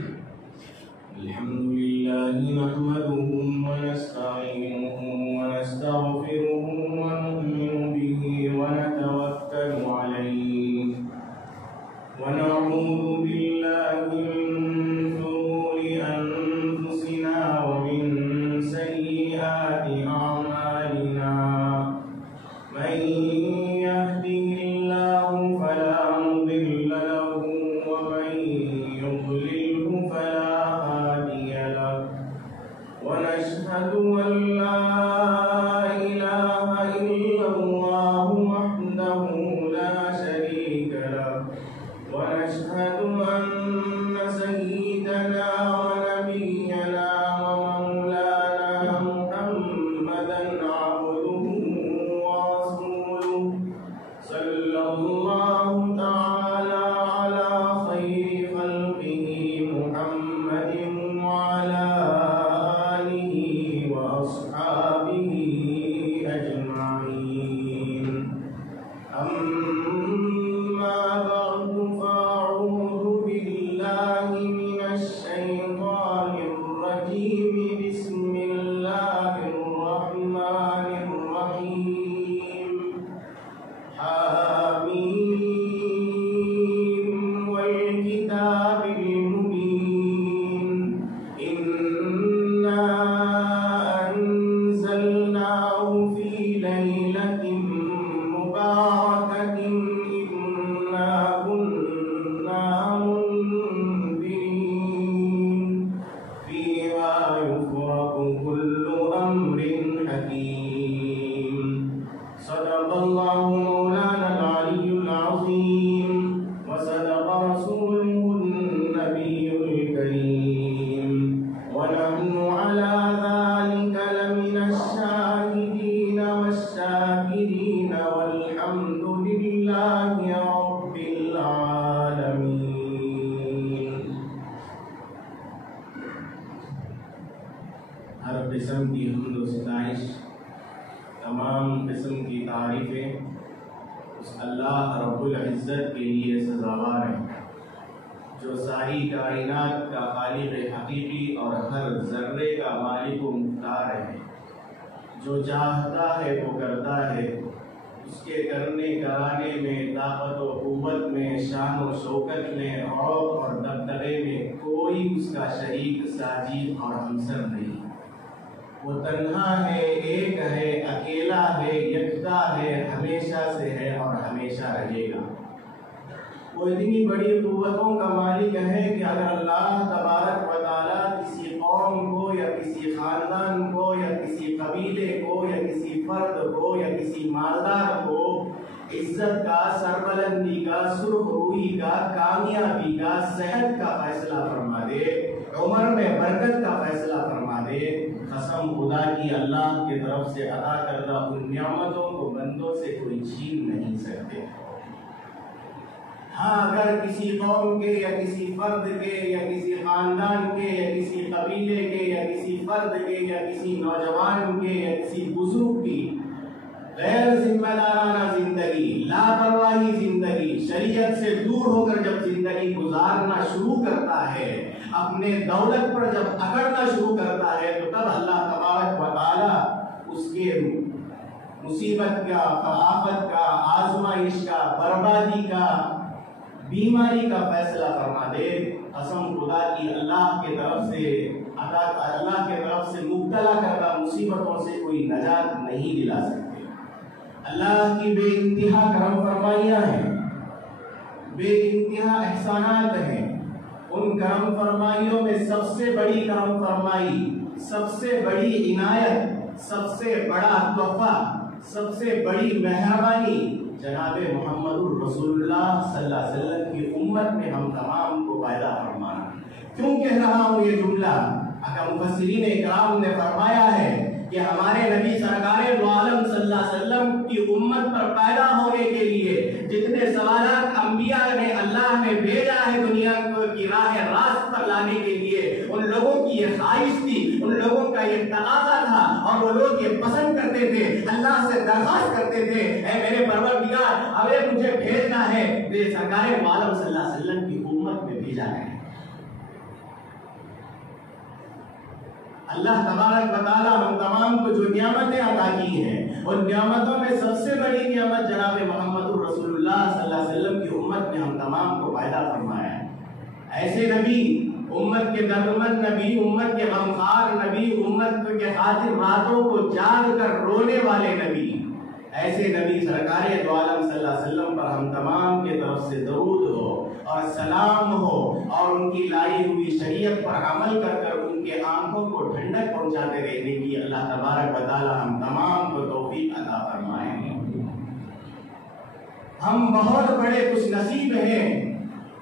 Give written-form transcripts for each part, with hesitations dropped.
الحمد لله نحمده ونستعينه ونستغفره ونؤمن به ونتوكل عليه ونعوذ بالله من شرور أنفسنا ومن سيئات أعمالنا من يهده الله فلا مضل له ومن يضلله فلا هادي له ونشهد أن لا إله إلا الله وحده لا شريك له ونشهد أن سيدنا ونبينا ومولانا محمدا عبده ورسوله صلى الله تعالى على خير خلقه محمد وعلى آله وأصحابه أجمعين أما بعد فأعوذ بالله من الشيطان الرجيم بسم الله الرحمن الرحيم حميم والكتاب المبين إنا أنزلناه في ليلة مباركة إنا كنا منذرين فيها يفرق كل أمر حكيم صدق الله مولانا العلي العظيم وصدق رسوله النبي الكريم ونحن على ذلك لمن الشاهدين والشاكرين والحمد لله رب العالمين. ہر قسم کی حمد و ستائش، تمام قسم کی تعریفیں اس اللہ رب العزت کے لیے سزاوار ہیں جو ساری کائنات کا خالق حقیقی اور ہر ذرے کا مالک و مختار ہے، جو چاہتا ہے وہ کرتا ہے، اس کے کرنے کرانے میں، طاقت و قوت میں، شان و شوکت میں، عروق اور دبدبے میں کوئی اس کا شریک، ساجد اور ہمسر نہیں۔ وہ تنہا ہے، ایک ہے، اکیلا ہے، یکتا ہے، ہمیشہ سے ہے اور ہمیشہ رہے گا۔ وہ اتنی بڑی قوتوں کا مالک ہے کہ اگر اللہ تبارک و تعالیٰ کسی قوم کو یا کسی خاندان کو یا کسی قبیلے کو یا کسی فرد کو یا کسی مالدار کو عزت کا، سربلندی کا، سرخ روئی کا، کامیابی کا، صحت کا فیصلہ فرما دے، عمر میں برکت کا فیصلہ فرما دے، قسم خدا کی اللہ کی طرف سے عطا کردہ ان نعمتوں کو بندوں سے کوئی چھین نہیں سکتے۔ ہاں اگر کسی قوم کے یا کسی فرد کے یا کسی خاندان کے یا کسی قبیلے کے یا کسی فرد کے یا کسی نوجوان کے یا کسی بزرگ کی غیر ذمہ دارانہ زندگی، لاپرواہی زندگی، شریعت سے دور ہو کر جب زندگی گزارنا شروع کرتا ہے، اپنے دولت پر جب اکڑنا شروع کرتا ہے، تو تب اللہ تبارک و تعالی اس کے مصیبت کا، آفت کا، آزمائش کا، بربادی کا، بیماری کا فیصلہ فرما دے۔ قسم خدا کی اللہ کی طرف سے مبتلا کردہ مصیبتوں سے کوئی نجات نہیں دلا سکتے۔ اللہ کی بے انتہا کرم فرمائیاں ہیں، بے انتہا احسانات ہیں۔ ان کرم فرمائیوں میں سب سے بڑی کرم فرمائی، سب سے بڑی عنایت، سب سے بڑا تحفہ، سب سے بڑی مہربانی جناب محمد الرسول اللہ صلی اللہ علیہ وسلم کی امت میں ہم تمام کو پیدا فرمانا۔ کیوں کہہ رہا ہوں یہ جملہ؟ اگر مفسرین اکرام نے فرمایا ہے کہ ہمارے نبی سرکار دو عالم صلی اللہ علیہ وسلم کی امت پر پیدا ہونے کے لیے جتنے سوالات انبیاء نے اللہ نے بھیجا ہے دنیا کی راہ راست پر لانے کے لیے، ان لوگوں کی یہ خواہش تھی، ان لوگوں کا یہ تقاضا تھا، اور وہ لوگ یہ پسند کرتے تھے، اللہ سے درخواست کرتے تھے، اے میرے پروردگار ہمیں مجھے بھیجنا ہے، میرے سرکار دو عالم صلی اللہ علیہ وسلم کی امت میں بھیجا ہے۔ اللہ تبارک و تعالیٰ ہم تمام کو جو نعمتیں عطا کی ہیں ان نعمتوں میں سب سے بڑی نعمت جناب محمد رسول اللہ صلی اللہ علیہ وسلم کی امت میں ہم تمام کو پیدا فرمایا ہے۔ ایسے نبی، امت کے دردمند نبی، امت کے غمخوار نبی، امت کے خاطر راتوں کو جاگ کر رونے والے نبی، ایسے نبی سرکار دو عالم صلی اللہ علیہ وسلم پر ہم تمام کے طرف سے درود ہو اور سلام ہو، اور ان کی لائی ہوئی شریعت پر عمل کر کر ان کے آنکھوں کو ٹھنڈک پہنچاتے رہنے کی اللہ تبارک و تعالی ہم تمام کو توفیق عطا فرمائے۔ ہم بہت بڑے خوش نصیب ہیں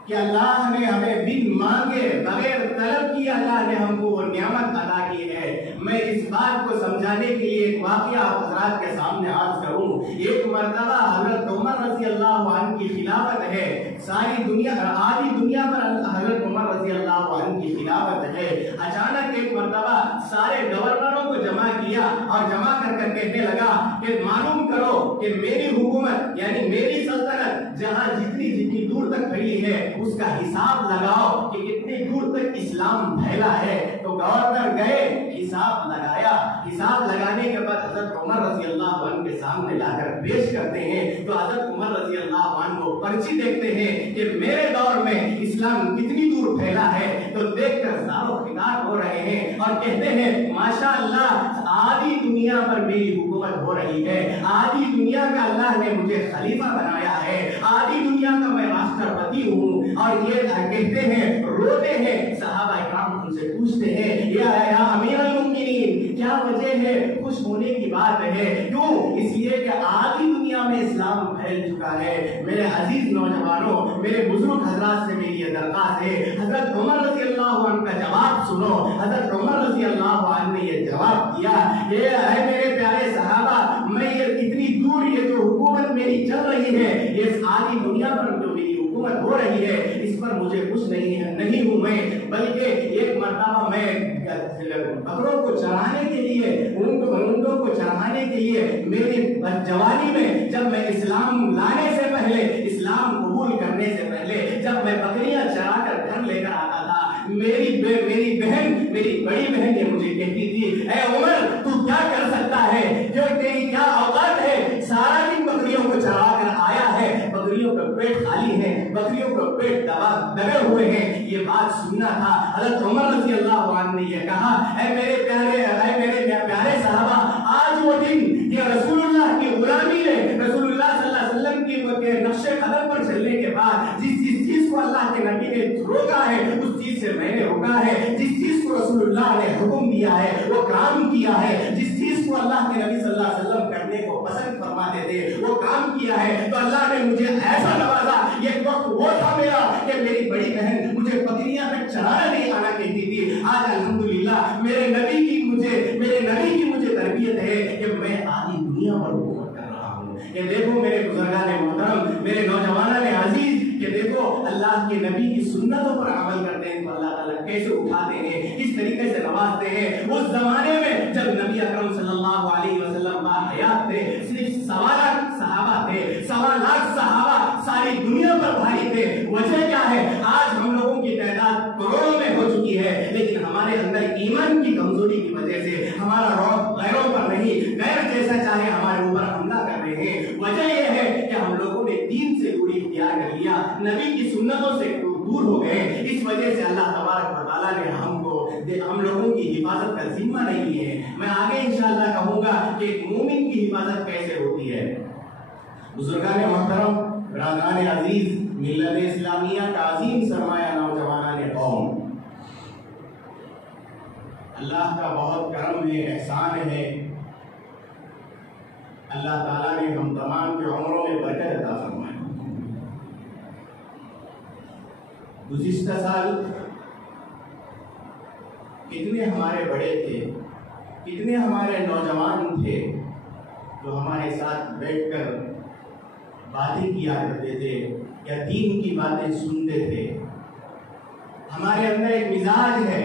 کہ اللہ نے ہمیں بن مانگے بغیر طلب کی اللہ نے ہم کو وہ نعمت عطا کی ہے۔ میں اس بات کو سمجھانے کے لیے ایک واقعہ آپ حضرات کے سامنے عرض کروں۔ ایک مرتبہ حضرت عمر رضی اللہ عنہ کی خلافت ہے، ساری دنیا آدھی دنیا پر حضرت عمر رضی اللہ عنہ کی خلافت ہے۔ اچانک ایک مرتبہ سارے گورنروں کو جمع کیا اور جمع کر کر کہنے لگا کہ معلوم کرو کہ میری حکومت یعنی میری سلطنت جہاں جتنی دور تک پھیلی ہے اس کا حساب لگاؤ کہ کتنی دور تک اسلام پھیلا ہے۔ تو گورنر گئے، حساب لگایا، حساب لگانے کے بعد حضرت عمر رضی اللہ عنہ کے سامنے لا کر پیش کرتے ہیں تو حضرت عمر رضی اللہ عنہ وہ پرچی دیکھتے ہیں کہ میرے دور میں اسلام کتنی دور پھیلا ہے، تو دیکھ کر زار و خطاب ہو رہے ہیں اور کہتے ہیں ماشاءاللہ آدھی دنیا پر میری حکومت ہو رہی ہے، آدھی دنیا کا اللہ نے مجھے خلیفہ بنایا ہے، آدھی دنیا کا میں راشٹرپتی ہوں۔ اور یہ کہتے ہیں، روتے ہیں، صحابہ اکرام ان سے پوچھتے ہیں یا امیر المؤمنین کیا وجہ ہے، خوش ہونے کی بات ہے؟ کیوں؟ اس لیے کہ آدھی دنیا میں اسلام پھیل چکا ہے۔ میرے عزیز نوجوانوں، میرے بزرگ حضرات سے میری یہ درخواست ہے، حضرت عمر رضی اللہ عنہ کا جواب سنو۔ حضرت عمر رضی اللہ عنہ نے یہ جواب دیا، یہ ہے میرے پیارے صحابہ، میں یہ اتنی دور یہ جو حکومت میری چل رہی ہے، یہ آدھی دنیا پر جو میری حکومت ہو رہی ہے اس پر مجھے کچھ نہیں ہوں میں، بلکہ ایک مرتبہ میں بکروں کو چرانے کے لیے، اونٹوں کو چرانے کے لیے میری جوانی میں جب میں اسلام لانے سے پہلے، اسلام قبول کرنے سے پہلے جب میں بکریاں چرا کر گھر لے کر آتا تھا، میری بہن، میری بڑی بہن یہ مجھے کہتی تھی، اے عمر تو کیا کر سکتا ہے، جو تیری کیا اوقات ہے، سارا دن بکریوں کو چرا کر آیا ہے، بکریوں کا پیٹ خالی ہے، بکریوں کا پیٹ دبے ہوئے ہیں۔ یہ بات سننا تھا۔ حضرت عمر رضی اللہ عنہ نے یہ کہا، اے میرے پیارے صحابہ، آج وہ دن کہ رسول اللہ کی غلامی نے، رسول اللہ صلی اللہ علیہ وسلم کی نقش قدم پر چلنے کے بعد جس چیز کو اللہ کے نبی نے روکا ہے اس چیز سے میں نے روکا ہے، جس چیز کو رسول اللہ نے حکم دیا ہے وہ کام کیا ہے، جس چیز کو اللہ کے نبی صلی اللہ علیہ وسلم کرنے کو پسند فرماتے تھے وہ کام کیا ہے، تو اللہ نے مجھے ایسا نوازا۔ یہ وقت وہ تھا میرا کہ میری بڑی بہن مجھے بکریاں تک چرانا نہیں آنا کہتی تھی، آج الحمدللہ میرے نبی کی مجھے تربیت ہے کہ میں آدھی دنیا پر حکومت کر رہا ہوں۔ کہ دیکھو میرے بزرگان محترم، میرے نوجوانان عزیز، کہ دیکھو اللہ کے نبی کی سنتوں پر عمل کرتے ہیں تو اللہ تعالیٰ کیسے اٹھاتے ہیں، کس طریقے سے نوازتے ہیں۔ اس زمانے میں جب نبی اکرم صلی اللہ علیہ وسلم باحیات تھے، صرف 1.25 لاکھ صحابہ تھے، 1.25 لاکھ صحابہ ساری دنیا پر بھاری تھے۔ وجہ کیا ہے؟ آج ہم لوگوں کی تعداد کروڑوں میں ہو چکی ہے، لیکن ہمارے اندر ایمان کی کمزوری کی وجہ سے ہمارا رعب غیروں پر نہیں، غیر جیسا چاہے ہمارے اوپر حملہ کر رہے ہیں۔ وجہ یہ ہے کہ ہم لوگوں نے دین سے دوری اختیار کر لیا، نبی کی سنتوں سے دور ہو گئے۔ اس وجہ سے اللہ تبارک و تعالیٰ نے ہم لوگوں کی حفاظت کا ذمہ نہیں لی ہے۔ میں آگے انشاءاللہ کہوں گا کہ ایک مومن کی حفاظت کیسے ہوتی ہے۔ بزرگان محترم، برادران عزیز، ملت اسلامیہ کا عظیم سرمایہ نوجوانان قوم، اللہ کا بہت کرم ہے، احسان ہے، اللہ تعالیٰ نے ہم تمام کے عمروں میں برکت عطا فرمائی۔ گزشتہ سال کتنے ہمارے بڑے تھے، کتنے ہمارے نوجوان تھے جو ہمارے ساتھ بیٹھ کر باتیں کیا کرتے تھے یا دین کی باتیں سنتے تھے۔ ہمارے اندر ایک مزاج ہے،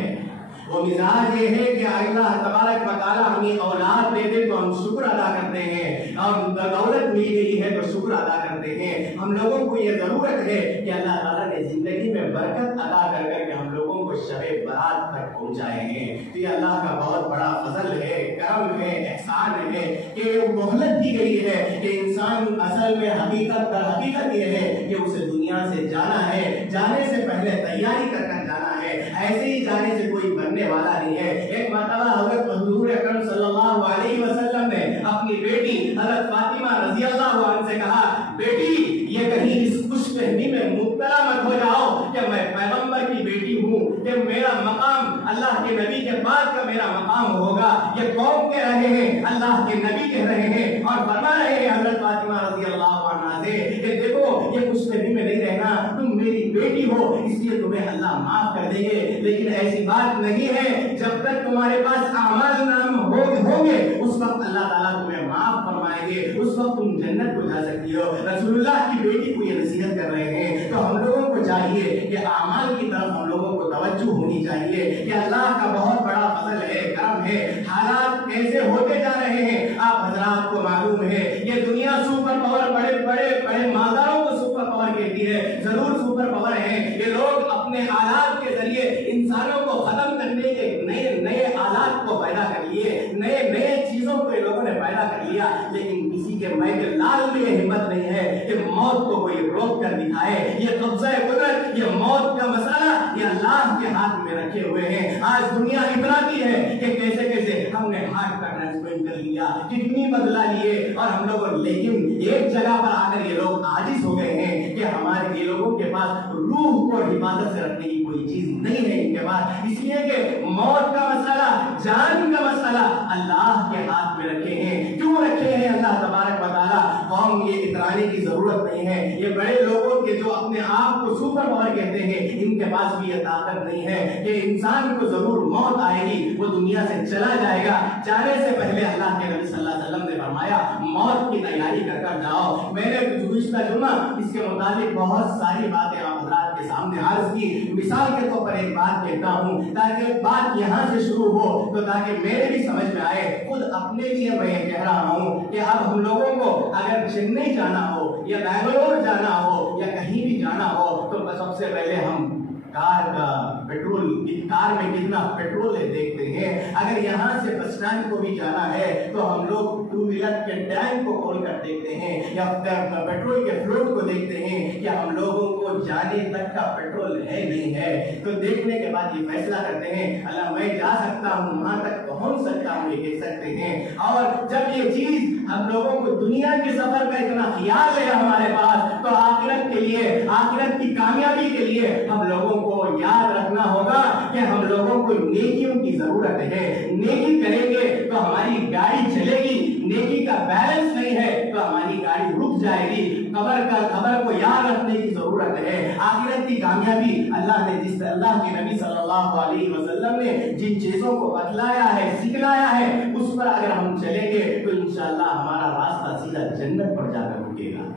وہ مزاج یہ ہے کہ اللہ تبارک و تعالیٰ ہمیں اولاد دے دے تو ہم شکر ادا کرتے ہیں، اور دولت مل گئی ہے تو شکر ادا کرتے ہیں۔ ہم لوگوں کو یہ ضرورت ہے کہ اللہ تعالیٰ نے زندگی میں برکت ادا کر کر کے ہم لوگوں کو شب برات تک تک پہنچائے ہیں۔ تو یہ اللہ کا بہت بڑا فضل ہے، کرم ہے، احسان ہے کہ مہلت دی گئی ہے کہ انسان اصل میں حقیقت یہ ہے کہ اسے دنیا سے جانا ہے، جانے سے پہلے تیاری کر جانا ہے، ایسے ہی جانے سے کوئی بننے والا نہیں ہے۔ ایک مرتبہ حضرت حضور اکرم صلی اللہ علیہ وسلم نے اپنی بیٹی حضرت فاطمہ رضی اللہ عنہ سے کہا، بیٹی یہ کہیں اس خوش فہمی میں مبتلا مت ہو جاؤ کہ میں پیغمبر کی بیٹی ہوں، کہ میرا مقام اللہ کے نبی کے بعد کا میرا مقام ہوگا۔ یہ قوم کہہ رہے ہیں، اللہ کے نبی کہہ رہے ہیں اور فرما رہے ہیں حضرت فاطمہ رضی اللہ عنہ سے کہ دیکھو یہ خوش فہمی میں نہیں رہنا، تم میری بیٹی ہو اس لیے تمہیں اللہ معاف کر دیں گے، لیکن ایسی بات نہیں ہے، جب تک تمہارے پاس اعمال نام ہوں گے اس وقت اللہ تعالیٰ تمہیں معاف فرمائیں گے، اس وقت تم جنت کو جا سکتی ہو۔ رسول اللہ کی بیٹی کو یہ نصیحت کر رہے ہیں۔ تو ہم لوگوں کو چاہیے کہ اعمال کی طرف ہم لوگوں کو توجہ ہونی چاہیے کہ اللہ کا بہت بڑا فضل ہے، کرم ہے۔ حالات کیسے ہوتے جا رہے ہیں آپ حضرات کو معلوم ہے، یہ دنیا سپر پاور بڑے مالداروں کو سپر پاور کہتی ہے، ضرور سپر پاور ہیں، یہ لوگ اپنے آلات کے ذریعے انسانوں کو ختم کرنے کے نئے آلات کو پیدا کر لیے، نئے چیزوں کو لوگوں نے پیدا کر لیا، لیکن کسی کے میکے لال میں یہ ہمت نہیں ہے کہ موت کو کوئی روک کر دکھائے۔ یہ قبضہ قدرت، یہ موت کا مسئلہ یہ اللہ کے ہاتھ میں رکھے ہوئے ہیں۔ آج دنیا اتراتی ہے کہ کیسے ہم نے ہارٹ کا ٹرانسپلانٹ کر لیا، کڈنی بدلا لیے، اور ہم لوگوں لیکن ایک جگہ پر آ کر یہ لوگ عاجز ہو گئے ہیں کہ ہمارے یہ لوگوں کے پاس روح کو حفاظت سے رکھنے کی کوئی چیز نہیں ہے ان کے پاس، اس لیے کہ موت کا مسئلہ، جان کا مسئلہ اللہ کے ہاتھ میں رکھے ہیں۔ کیوں رکھے ہیں اللہ تبارک و تعالیٰ؟ قوم یہ اترانے کی ضرورت نہیں ہے، یہ بڑے لوگوں کے جو اپنے آپ کو سپر پاور کہتے ہیں ان کے پاس بھی یہ طاقت نہیں ہے کہ انسان کو ضرور موت آئے گی، وہ دنیا سے چلا جائے گا، جانے سے پہلے اللہ کے نبی صلی اللہ علیہ وسلم نے فرمایا موت کی تیاری کر جاؤ۔ میں نے گزشتہ جمعہ اس کے متعلق بہت ساری باتیں آپ حضرات کے سامنے عرض کی، مثال کے طور پر ایک بات کہتا ہوں تاکہ بات یہاں سے شروع ہو، تو تاکہ میرے بھی سمجھ میں آئے، خود اپنے لیے میں یہ کہہ رہا ہوں کہ اب ہم لوگوں کو اگر چنئی جانا ہو یا بنگلور جانا ہو یا کہیں بھی جانا ہو تو سب سے پہلے ہم کار کا پیٹرول، کار میں کتنا پیٹرول ہے دیکھتے ہیں۔ اگر یہاں سے بس اسٹینڈ کو بھی جانا ہے تو ہم لوگ ٹو ویلر کے ٹینک کو کھول کر دیکھتے ہیں یا پیٹرول کے فلوٹ کو دیکھتے ہیں کہ ہم لوگوں کو جانے تک کا پیٹرول ہے نہیں ہے، تو دیکھنے کے بعد یہ فیصلہ کرتے ہیں اللہ میں جا سکتا ہوں، وہاں تک پہنچ سکتا ہوں، یہ کہہ سکتے ہیں۔ اور جب یہ چیز ہم لوگوں کو دنیا کے سفر کا اتنا خیال ہے ہمارے پاس، تو آخرت کے لیے، آخرت کی کامیابی کے لیے ہم لوگوں کو یاد رکھنا ہوگا کہ ہم لوگوں کو نیکیوں کی ضرورت ہے۔ نیکی کریں گے تو ہماری گاڑی چلے گی، نیکی کا بیلنس نہیں ہے تو ہماری گاڑی رک جائے گی۔ خبر کو یاد رکھنے کی ضرورت ہے۔ آخرت کی کامیابی اللہ نے جس اللہ کے نبی صلی اللہ علیہ وسلم نے جن چیزوں کو بتلایا ہے، سکھلایا ہے، اس پر اگر ہم چلیں گے تو انشاءاللہ ہمارا راستہ سیدھا جنت پر جا کر رکے گا۔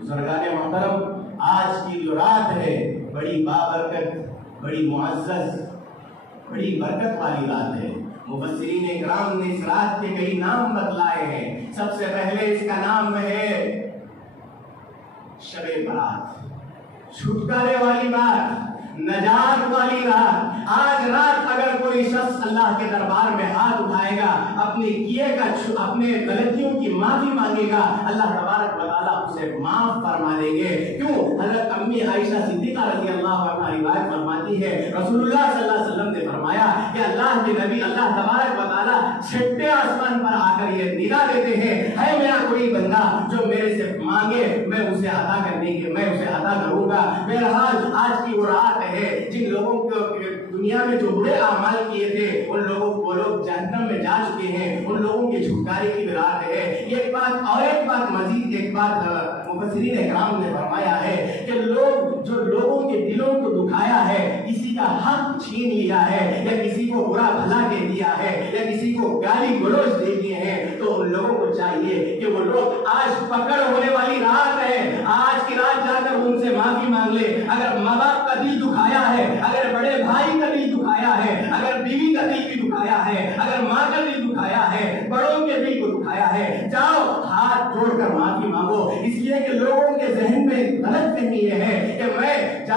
بزرگان محترم، آج کی جو رات ہے بڑی بابرکت، بڑی معزز، بڑی برکت والی رات ہے۔ مفسرین اکرام نے اس رات کے کئی نام بتلائے ہیں۔ سب سے پہلے اس کا نام ہے شب برات، چھٹکارے والی رات، نجات والی رات۔ آج رات اگر کوئی شخص اللہ کے دربار میں ہاتھ اٹھائے گا، اپنے غلطیوں کی معافی مانگے گا، اللہ تبارک و تعالیٰ اسے معاف فرما دیں گے۔ کیوں؟ حضرت امی عائشہ صدیقہ رضی اللہ عنہا روایت فرماتی ہے رسول اللہ صلی اللہ علیہ وسلم نے فرمایا کہ اللہ کے نبی اللہ تبارک و تعالیٰ چھٹے آسمان پر آ کر یہ ندا دیتے ہیں، ہے میرا کوئی بندہ جو میرے سے مانگے میں اسے عطا کروں گا۔ بہرحال آج کی وہ رات ہے جن لوگوں کو دنیا میں جو برے اعمال کیے تھے وہ لوگ جہنم میں جا چکے ہیں، ان لوگوں کے چھٹکارے کی رات ہے۔ ایک بات مزید مفسرین اکرام نے فرمایا ہے کہ جو لوگوں کے دلوں کو دکھایا ہے، کسی کا حق چھین لیا ہے یا کسی کو برا بھلا کہہ دیا ہے یا کسی کو گالی گلوچ دے دیے ہیں، تو ان لوگوں کو چاہیے کہ وہ لوگ آج پکڑ ہونے والی رات ہے، آج کی رات جا کر ان سے معافی مانگ لے۔ اگر ماں باپ کا دل دکھایا ہے، اگر بڑے بھائی کا دل دکھایا ہے، اگر بیوی کا دل بھی دکھایا ہے، اگر ماں کا دل دکھایا ہے، بڑوں کے دل کو دکھایا ہے، جاؤ ہاتھ جوڑ کر معافی مانگو۔ اس لیے کہ لوگوں کے ذہن میں غلط فہمی یہ ہے کہ میں جا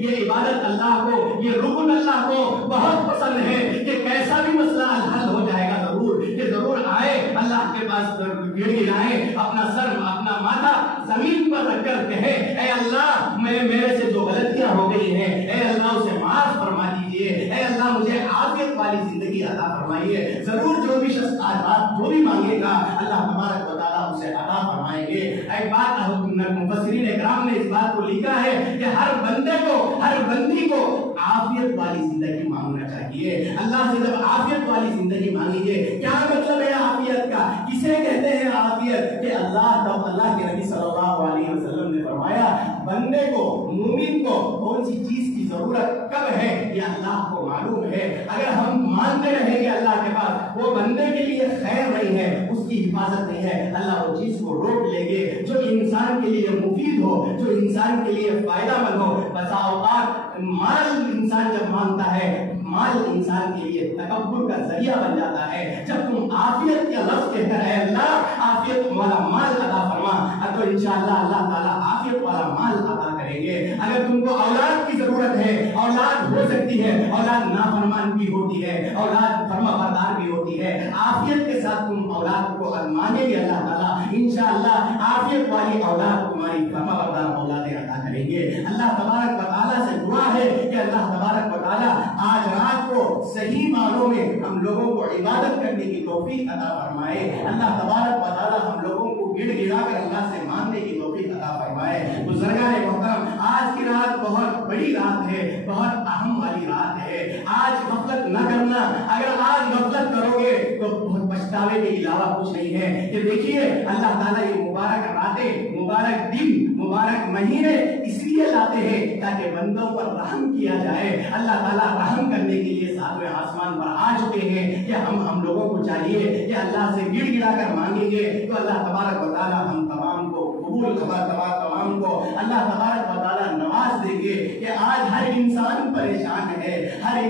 یہ عبادت اللہ کو، یہ رکن اللہ کو بہت پسند ہے کہ کیسا بھی مسئلہ حل ہو جائے گا ضرور، کہ ضرور آئے اللہ کے پاس گر گرائے اپنا سر اپنا ماتھا زمین پر رکھ کر کہے اے اللہ میرے سے جو غلطیاں ہو گئی ہیں اے اللہ اسے معاف فرما دیجئے، اے اللہ مجھے عافیت والی زندگی عطا فرمائیے. ضرور جو بھی شخص آج رات جو بھی مانگے گا اللہ تبارک و تعالیٰ اسے عطا فرمائیں گے. ایک بات مفسرین اکرام نے اس بات کو لکھا ہے کہ ہر بندے کو، ہر بندی کو عافیت والی زندگی مانگنا چاہیے. اللہ سے جب عافیت والی زندگی مانگیں گے، کیا مطلب ہے عافیت کا؟ کسے کہتے ہیں عافیت؟ کہ اللہ کے نبی صلی اللہ علیہ وسلم نے فرمایا بندے کو، مومن کو کون سی چیز کی ضرورت کب ہے یہ اللہ کو معلوم ہے. اگر ہم مانتے رہیں گے اللہ کے پاس وہ بندے کے لیے خیر نہیں ہے، اس کی حفاظت نہیں ہے، اللہ وہ چیز کو روک لیں گے جو انسان کے لیے مفید ہو، جو انسان کے لیے فائدہ مند ہو. بسا اوقات مال انسان جب مانگتا ہے، مال انسان کے لیے تکبر کا ذریعہ بن جاتا ہے. جب تم عافیت کا لفظ کہتے ہیں اللہ عافیت والا مال عطا فرما، تو انشاءاللہ اللہ تعالیٰ عافیت والا مال عطا کریں گے. اگر تم کو اولاد کی ضرورت ہے، اولاد ہو سکتی ہے، اولاد نافرمان بھی ہوتی ہے، اولاد فرما بردار بھی ہوتی ہے، عافیت کے ساتھ تم اولاد کو مانگیں گے اللہ تعالیٰ انشاءاللہ عافیت والی اولاد تمہاری فرما بردار اولادیں عطا کریں گے. اللہ تبارک و تعالیٰ سے دعا ہے کہ اللہ تبارک و تعالیٰ آج رات کو صحیح معنوں میں ہم لوگوں کو عبادت کرنے کی توفیق عطا فرمائے. اللہ تبارک و تعالیٰ ہم لوگوں کو گڑ گڑا کر اللہ سے ماننے کی توفیق عطا فرمائے. بزرگان محترم آج کی رات بہت بڑی رات ہے، بہت اہم والی رات ہے. آج غفلت نہ کرنا، اگر آج غفلت کرو گے تو بہت پچھتاوے کے علاوہ کچھ نہیں ہے. کہ دیکھیے اللہ تعالیٰ یہ مبارک راتیں، مبارک دن، مبارک مہینے اس لیے لاتے ہیں تاکہ بندوں پر رحم کیا جائے. اللہ تعالیٰ رحم کرنے کے لیے ساتویں آسمان پر آ چکے ہیں. کہ ہم لوگوں کو چاہیے کہ اللہ سے گڑ گڑا کر مانگیں گے تو اللہ تبارک و تعالیٰ ہم تمام کو قبول تمام کو اللہ تبارک و تعالیٰ نواز دیں گے. کہ آج ہر انسان پریشان ہے، ہر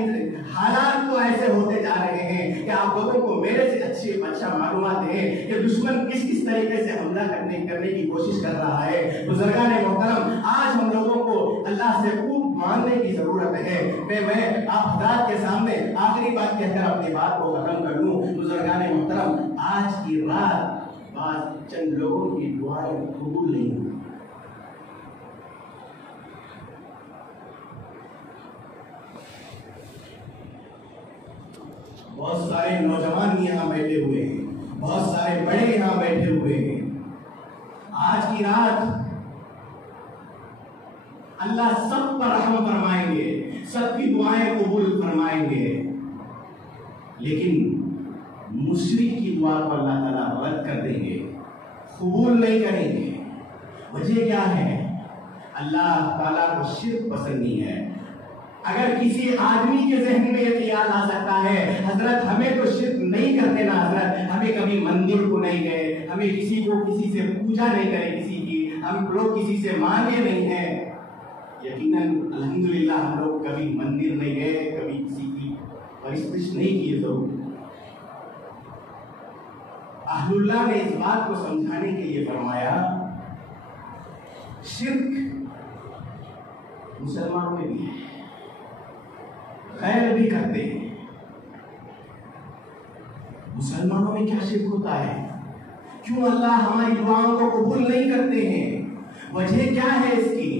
حالات تو ایسے ہوتے جا رہے ہیں کہ آپ لوگوں کو میرے سے اچھا معلومات ہے کہ دشمن کس طریقے سے حملہ کرنے کی کوشش کر رہا ہے. بزرگان محترم آج ہم لوگوں کو اللہ سے خوب ماننے کی ضرورت ہے. میں آپ حضرات کے سامنے آخری بات کہہ کر اپنی بات کو ختم کر لوں. بزرگان محترم آج کی رات بعض چند لوگوں کی دعائیں قبول نہیں ہوئی. بہت سارے نوجوان یہاں بیٹھے ہوئے ہیں، بہت سارے بڑے یہاں بیٹھے ہوئے ہیں. آج کی رات اللہ سب پر رحم فرمائیں گے، سب کی دعائیں قبول فرمائیں گے، لیکن مشرک کی دعا کو اللہ تعالیٰ رد کر دیں گے، قبول نہیں کریں گے. وجہ کیا ہے؟ اللہ تعالیٰ کو شرک پسند نہیں ہے. اگر کسی آدمی کے ذہن میں یہ خیال آ سکتا ہے حضرت ہمیں تو شرک نہیں کرتے نا حضرت، ہمیں کبھی مندر کو نہیں گئے، ہمیں کسی سے پوجا نہیں کرے، کسی کی ہم لوگ کسی سے مانگے نہیں ہیں. یقیناً الحمدللہ ہم لوگ کبھی مندر نہیں گئے، کبھی کسی کی پرستش نہیں کیے. تو اہل اللہ نے اس بات کو سمجھانے کے لیے فرمایا شرک مسلمانوں میں بھی ہے، غیر بھی کرتے ہیں. مسلمانوں میں کیا شرک ہوتا ہے؟ کیوں اللہ ہماری دعاؤں کو قبول نہیں کرتے ہیں؟ وجہ کیا ہے اس کی؟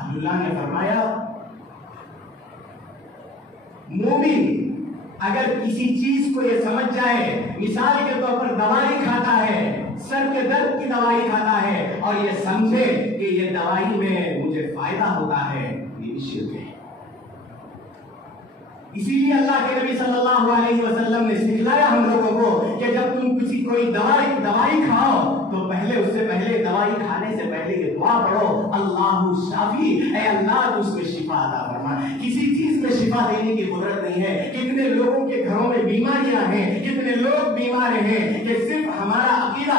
اللہ نے فرمایا مومن اگر کسی چیز کو یہ سمجھ جائے، مثال کے طور پر دوائی کھاتا ہے، سر کے درد کی دوائی کھاتا ہے اور یہ سمجھے کہ یہ دوائی میں مجھے فائدہ ہوتا ہے، یہ شرک ہے. اسی لیے اللہ کے نبی صلی اللہ علیہ وسلم نے سکھلایا ہم لوگوں کو کہ جب تم کوئی دوائی کھاؤ تو اس سے پہلے دوائی کھانے سے پہلے یہ دعا پڑھو اللہ شافی، اے اللہ تو اس میں شفا عطا فرما. کسی چیز میں شفا دینے کی قدرت نہیں ہے. کتنے لوگوں کے گھروں میں بیماریاں ہیں، کتنے لوگ بیمار ہیں کہ صرف ہمارا عقیدہ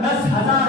10,000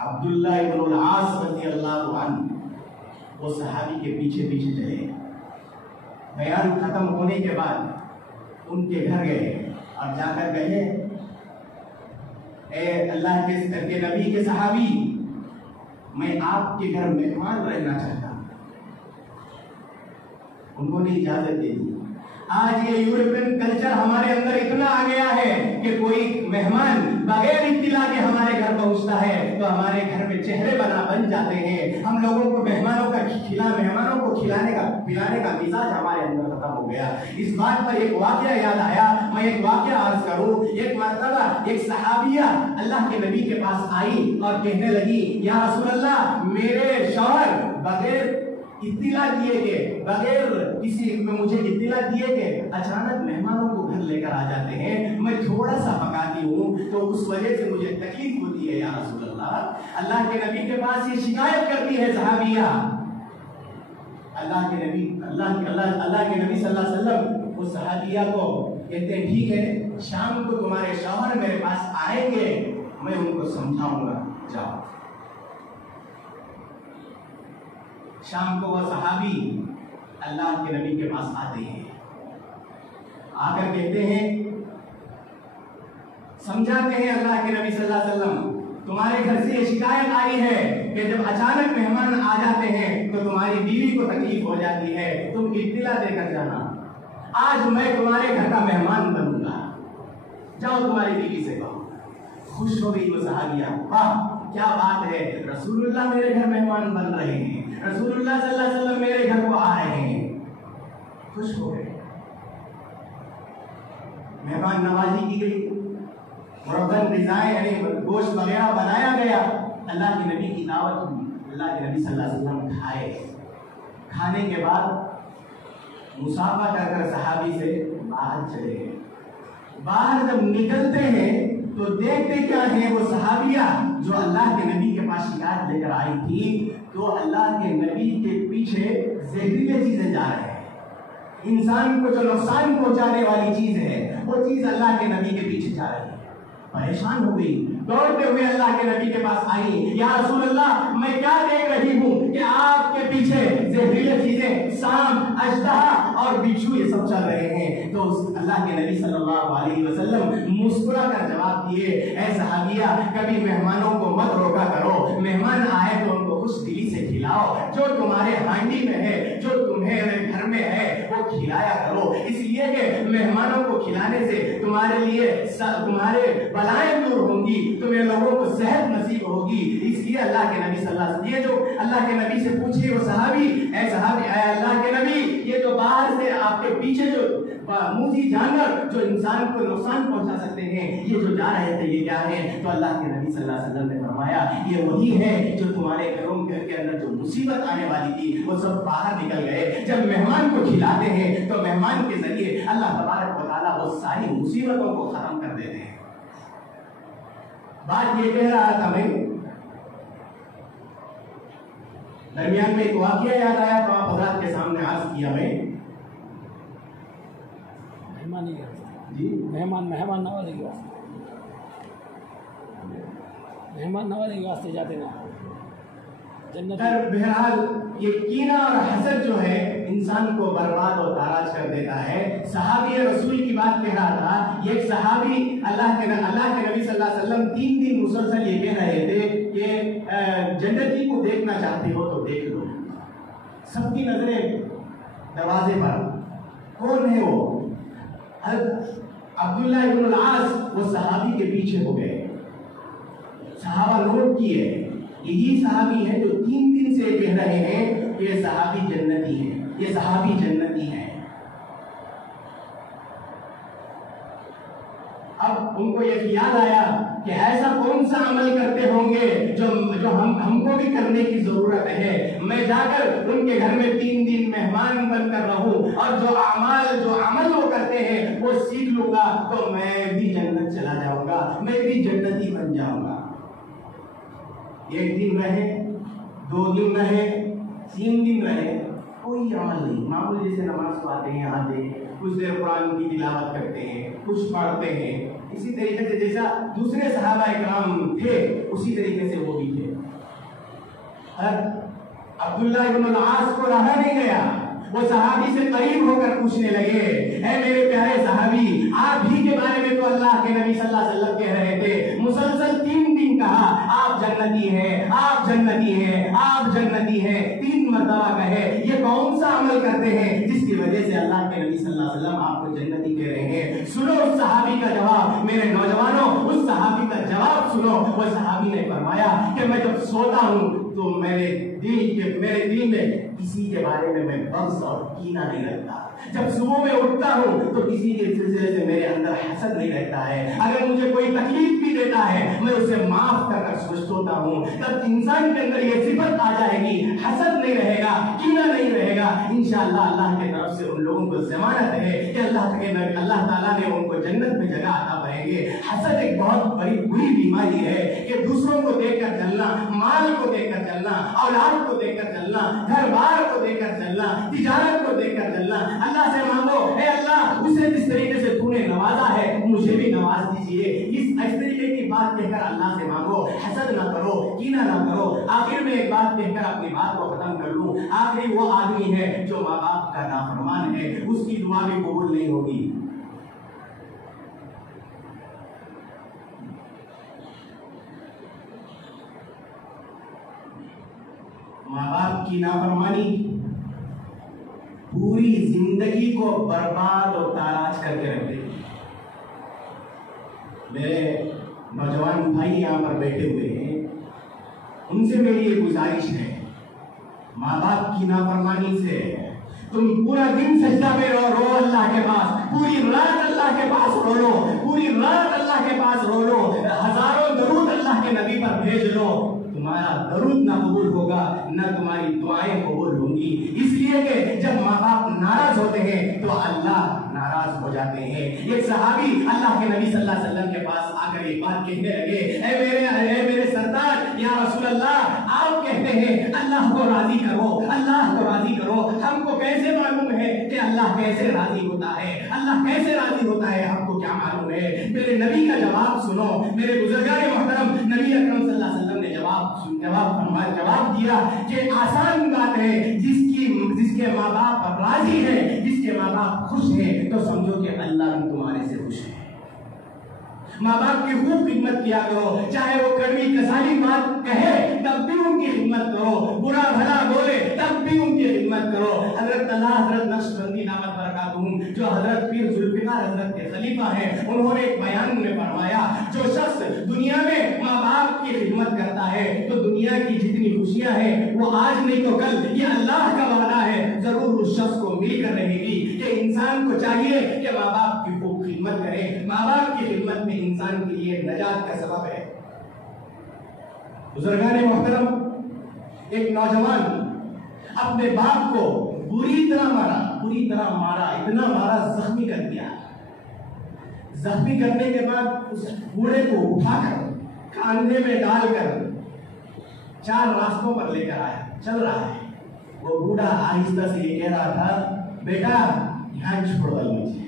عبداللہ ابن العاص رضی اللہ عنہ وہ صحابی کے پیچھے پیچھے چلے. بیان ختم ہونے کے بعد ان کے گھر گئے اور جا کر کہے اے اللہ کے نبی کے صحابی میں آپ کے گھر مہمان رہنا چاہتا ہوں. انہوں نے اجازت دے دی. آج یہ یورپین کلچر ہمارے اندر اتنا آ گیا ہے کہ کوئی مہمان بغیر اطلاع کے ہمارے گھر پہنچتا ہے تو ہمارے گھر میں چہرے بن جاتے ہیں. ہم لوگوں کو مہمانوں کو کھلانے کا پلانے کا مزاج ہمارے اندر ختم ہو گیا. اس بات پر ایک واقعہ یاد آیا. میں ایک واقعہ عرض کروں. ایک مرتبہ ایک صحابیہ اللہ کے نبی کے پاس آئی اور کہنے لگی یا رسول اللہ میرے شوہر بغیر اطلاع دیے کہ بغیر کسی مجھے اطلاع دیے کہ اچانک مہمانوں کو گھر لے کر آ جاتے ہیں. میں تھوڑا سا پکاتی ہوں تو اس وجہ سے مجھے تکلیف ہوتی ہے یا رسول اللہ. اللہ کے نبی کے پاس یہ شکایت کرتی ہے صحابیہ. اللہ کے نبی صلی اللہ علیہ وسلم اس صحابیہ کو کہتے ہیں ٹھیک ہے شام کو تمہارے شوہر میرے پاس آئیں گے میں ان کو سمجھاؤں گا جاؤ. شام کو وہ صحابی اللہ کے نبی کے پاس آتے ہیں. آ کر کہتے ہیں سمجھاتے ہیں اللہ کے نبی صلی اللہ علیہ وسلم تمہارے گھر سے یہ شکایت آئی ہے کہ جب اچانک مہمان آ جاتے ہیں تو تمہاری بیوی کو تکلیف ہو جاتی ہے. تم اطلاع دے کر جانا. آج میں تمہارے گھر کا مہمان بنوں گا. جاؤ تمہاری بیوی سے کہو. خوش ہو گئی وہ صحابیہ. واہ کیا بات ہے. رسول اللہ میرے گھر مہمان بن رہے ہیں. رسول اللہ صلی اللہ علیہ وسلم میرے گھر کو آ رہے ہیں. خوش ہو گئے. مہمان نوازی کی گئی. مرغن غذائیں یعنی گوشت وغیرہ بنایا گیا. اللہ کے نبی کی دعوت ہوئی. اللہ کے نبی صلی اللہ علیہ وسلم کھائے. کھانے کے بعد مصافحہ کر کر صحابی سے باہر چلے گئے. باہر جب نکلتے ہیں تو دیکھتے کیا ہیں وہ صحابیہ جو اللہ کے نبی کے پاس شکایت لے کر آئی تھی تو اللہ کے نبی کے پیچھے زہریلے چیزیں جا رہے ہیں. انسان کو جو نقصان پہنچانے والی چیز ہے وہ چیز اللہ کے نبی کے پیچھے جا رہی ہے. پریشان ہو گئی. دوڑتے ہوئے اللہ کے نبی کے پاس آئی. یا رسول اللہ میں کیا دیکھ رہی ہوں کہ آپ کے پیچھے زہریلے چیزیں سانپ اژدہا اور بچھو یہ سب چل رہے ہیں. تو اللہ کے نبی صلی اللہ علیہ وسلم مسکرا کر جواب دیے اے صحابیہ کبھی مہمانوں کو مت روکا کرو. مہمان آئے تو ان کو خوش دلی سے کھلاؤ. جو تمہارے ہانڈی میں ہے جو تمہارے گھر میں ہے وہ کھلایا کرو. اس لیے کہ مہمانوں کو کھلانے سے تمہارے لیے تمہارے بلائیں دور ہوں گی. تمہیں لوگوں کو صحت نصیب ہوگی. اس لیے اللہ کے نبی صلی اللہ علیہ وسلم یہ جو اللہ کے نبی سے پوچھے وہ صحابی اے اللہ کے نبی یہ جو باہر سے آپ کے پیچھے جو موذی جانور جو انسان کو نقصان پہنچا سکتے ہیں یہ جو جا رہے تھے یہ کیا ہے؟ تو اللہ کے نبی صلی اللہ علیہ وسلم نے فرمایا یہ وہی ہے جو تمہارے گھر کے اندر جو مصیبت آنے والی تھی وہ سب باہر نکل گئے. جب مہمان کو کھلاتے ہیں تو مہمان کے ذریعے اللہ تبارک و تعالیٰ وہ ساری مصیبتوں کو ختم کر دیتے ہیں. بات یہ کہہ رہا تھا میں درمیان میں ایک واقعہ یاد آیا تو آپ حضرات کے سامنے عرض کیا میں. مہمان نوازی کے واسطے جاتے ہیں جنت. بہرحال یہ کینہ اور حسد جو ہے انسان کو برباد و تاراج کر دیتا ہے. صحابی رسول کی بات کہہ رہا تھا. یہ ایک صحابی اللہ کے نبی صلی اللہ علیہ وسلم 3 دن مسلسل یہ کہہ رہے تھے کہ جنتی کو دیکھنا چاہتے ہو تو دیکھ لو. سب کی نظریں دروازے پر. کون ہے وہ؟ عبداللہ ابن العاص. وہ صحابی کے پیچھے ہو گئے. صحابہ نوٹ کیے یہی صحابی ہے جو 3 دن سے کہہ رہے ہیں کہ یہ صحابی جنتی ہے. یہ صحابی جنتی ہے. اب ان کو یہ خیال آیا کہ ایسا کون سا عمل کرتے ہوں گے جو ہم کو بھی کرنے کی ضرورت ہے. میں جا کر ان کے گھر میں 3 دن مہمان بن کر رہوں اور جو عمل وہ کرتے ہیں وہ سیکھ لوں گا تو میں بھی جنت چلا جاؤں گا. میں بھی جنتی بن جاؤں گا. 1 دن رہے 2 دن رہے 3 دن رہے کوئی عمل نہیں. معمول جیسے نماز پڑھتے ہیں آتے ہیں کچھ دیر قرآن کی تلاوت کرتے ہیں کچھ پڑھتے ہیں. اسی طریقے سے جیسا دوسرے صحابہ کرام تھے اسی طریقے سے وہ بھی تھے. عبداللہ ابن العاص کو رہا نہیں گیا، وہ صحابی سے قریب ہو کر پوچھنے لگے، اے میرے پیارے صحابی، آپ ہی کے بارے میں تو اللہ کے نبی صلی اللہ علیہ وسلم کہہ رہے تھے، مسلسل 3 دن کہا آپ جنتی ہیں، آپ جنتی ہیں، آپ جنتی ہیں، 3 مرتبہ کہے، یہ کون سا عمل کرتے ہیں جس کی وجہ سے اللہ کے نبی صلی اللہ علیہ وسلم آپ کو جنتی کہہ رہے ہیں؟ سنو اس صحابی کا جواب، میرے نوجوانوں اس صحابی کا جواب سنو۔ وہ صحابی نے فرمایا کہ میں جب سوتا ہوں تو میرے دل میں کسی کے بارے میں بغض اور کینہ نہیں رکھتا، جب صبح میں اٹھتا ہوں تو کسی کے سلسلے سے میرے اندر حسد نہیں رہتا ہے، اگر مجھے کوئی تکلیف بھی دیتا ہے میں اسے معاف کر کر سوچتا ہوں۔ تب انسان کے اندر یہ صفت آ جائے گی، حسد نہیں رہے گا، کینہ نہیں رہے گا، انشاءاللہ اللہ کی طرف سے ان لوگوں کو ضمانت ہے کہ اللہ تعالیٰ نے ان کو جنت میں جگہ عطا کریں گے۔ حسد ایک بہت بڑی بری بیماری ہے کہ دوسروں کو دیکھ کر چلنا، مال کو دیکھ کر چلنا، اولاد کو دیکھ کر چلنا، گھر بار کو دیکھ کر چلنا، تجارت کو دیکھ کر چلنا۔ اللہ سے مانگو، اے اللہ اسے جس طریقے سے تو نے نوازا ہے مجھے بھی نواز دیجیے، اس طریقے کی بات کہہ کر اللہ سے مانگو، حسد نہ کرو، کینہ نہ کرو۔ آخر میں ایک بات کہہ کر اپنی بات کو ختم کر لوں، آخری وہ آدمی ہے جو ماں باپ کا نافرمان ہے، اس کی دعا بھی قبول نہیں ہوگی۔ ماں باپ کی نافرمانی پوری زندگی کو برباد اور تاراج کر کے رکھ دے گی۔ میرے نوجوان بھائی یہاں پر بیٹھے ہوئے ہیں، ان سے میری یہ گزارش ہے، ماں باپ کی نافرمانی سے تم پورا دن سجدہ میں رو اللہ کے پاس، پوری رات اللہ کے پاس رو لو، پوری رات اللہ کے پاس رو لو، ہزاروں درود اللہ کے نبی پر بھیج لو، تمہارا درود نہ قبول ہوگا نہ تمہاری دعائیں قبول ہوں گی، اس لیے کہ جب ماں باپ ناراض ہوتے ہیں تو اللہ ناراض ہو جاتے ہیں۔ ایک صحابی اللہ کے نبی صلی اللہ علیہ وسلم کے پاس آ کر یہ بات کہنے لگے، اے میرے سردار یا رسول اللہ، آپ کہتے ہیں اللہ کو راضی کرو، اللہ کو راضی کرو، ہم کو کیسے معلوم ہے کہ اللہ کیسے راضی ہوتا ہے، اللہ کیسے راضی ہوتا ہے، ہم کو کیا معلوم ہے؟ میرے نبی کا جواب سنو، میرے بزرگان محترم نبی اکرم صلی اللہ علیہ وسلم نے جواب دیا کہ آسان بات ہے، جس کے ماں باپ راضی ہیں، جس کے ماں باپ خوش ہیں، تو سمجھو کہ اللہ بھی تمہارے سے خوش ہے۔ ماں باپ کی خوب خدمت کیا کرو، چاہے وہ کڑوی کسالی بات کہے تب بھی ان کی خدمت کرو، برا بھلا بولے تب بھی ان کی خدمت کرو۔ حضرت نقشبندی دامت برکاتہم جو حضرت پیر ذوالفقار حضرت کے خلیفہ ہیں، انہوں نے ایک بیان میں فرمایا، جو شخص دنیا میں ماں باپ کی خدمت کرتا ہے تو دنیا کی جتنی خوشیاں ہیں وہ آج نہیں تو کل، یہ اللہ کا وعدہ ہے، ضرور اس شخص کو مل کر رہے گی۔ کہ انسان کو چاہیے کہ ماں باپ کی خوب خدمت کرے، ماں باپ کی خدمت میں انسان کے لیے نجات کا سبب ہے۔ بزرگان محترم، ایک نوجوان اپنے باپ کو بری طرح مارا، اتنا مارا، زخمی کر دیا۔ زخمی کرنے کے بعد اس بوڑھے کو اٹھا کر کاندھے میں ڈال کر 4 راستوں پر لے کر آیا، چل رہا ہے۔ وہ بوڑھا آہستہ سے یہ کہہ رہا تھا، بیٹا یہاں چھوڑ دل مجھے،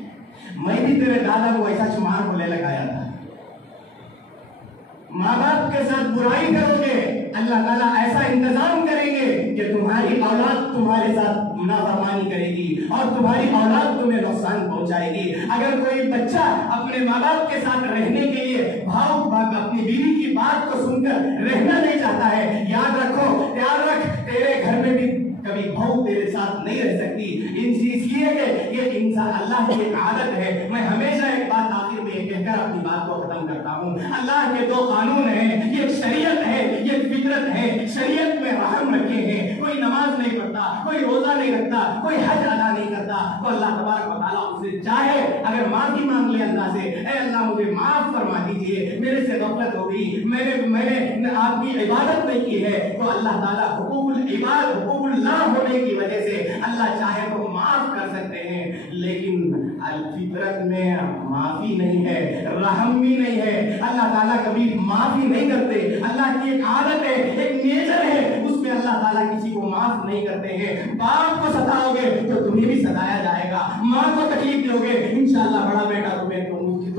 میں بھی تیرے دادا کو ایسا چمار کو لے لگایا تھا۔ ماں باپ کے ساتھ برائی کرو گے، اللہ تعالیٰ ایسا انتظام کریں گے کہ تمہاری اولاد تمہارے ساتھ نافرمانی کرے گی اور تمہاری اولاد تمہیں نقصان پہنچائے گی۔ اگر کوئی بچہ اپنے ماں باپ کے ساتھ رہنے کے لیے اپنی بیوی کی بات کو سن کر رہنا نہیں چاہتا ہے، یاد رکھ تیرے گھر میں بھی کبھی بہو تیرے ساتھ نہیں رہ سکتی، اس لیے کہ یہ انسان اللہ کی ایک عادت ہے۔ میں ہمیشہ ایک بات آخر میں یہ کہہ کر اپنی بات کو ختم کرتا ہوں، اللہ کے 2 قانون ہیں، یہ شریعت ہے، یہ فطرت ہے۔ شریعت میں رحم رکھے ہیں، کوئی نماز نہیں پڑھتا، کوئی روزہ نہیں رکھتا، کوئی حج ادا نہیں کرتا، تو اللہ تبارک و تعالیٰ اسے چاہے اگر معافی مانگ لے اللہ سے، اے اللہ مجھے معاف فرما دیجیے، میرے سے غفلت ہو گئی، میں نے آپ کی عبادت نہیں کی ہے، تو اللہ تعالیٰ حقوق اللہ ہونے کی وجہ سے اللہ چاہے تو معاف کر سکتے ہیں، لیکن فطرت میں معافی نہیں ہے، رحم بھی نہیں ہے۔ اللہ تعالیٰ کبھی معافی نہیں کرتے، اللہ کی ایک عادت ہے، ایک نیچر ہے، اس میں اللہ تعالیٰ کسی کو معاف نہیں کرتے ہیں۔ باپ کو ستاؤ گے تو تمہیں بھی ستایا جائے گا، ماں کو تکلیف دو گے انشاءاللہ بڑا بیٹا تمہیں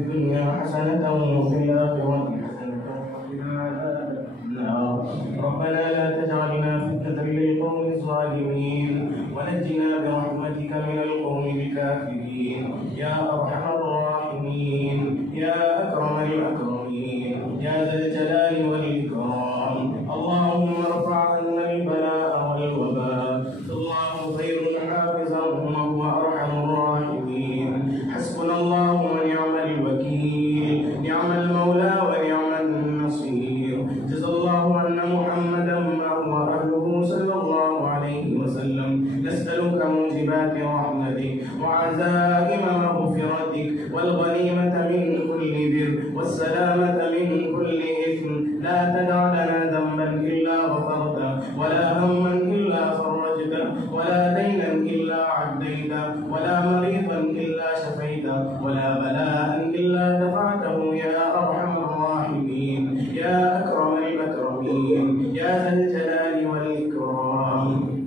الدنيا حسنة وفي الآخرة حسنة وقنا عذاب النار ربنا لا تجعلنا فتنة للقوم الظالمين ونجنا برحمتك من القوم الكافرين يا أرحم الراحمين يا أكرم الأكرمين يا ذا الجلال والإكرام اللهم ارفع عنا البلاء والوباء الله خير حافظا وهو أرحم الراحمين حسبنا الله ونعم الوكيل نعم المولى ونعم النصير جزا الله عنا محمدا ما هو أهله صلى الله عليه وسلم نسألك موجبات رحمتك وعزائم مغفرتك والغنيمة من كل بر والسلامة من كل إثم لا تدع لنا ذنبا إلا غفرته ولا هما إلا فرجته ولا دينا إلا عديته ولا مريضا إلا شفيته ولا بلاء إلا دفعته يا أرحم الراحمين يا أكرم الأكرمين يا ذا الجلال والإكرام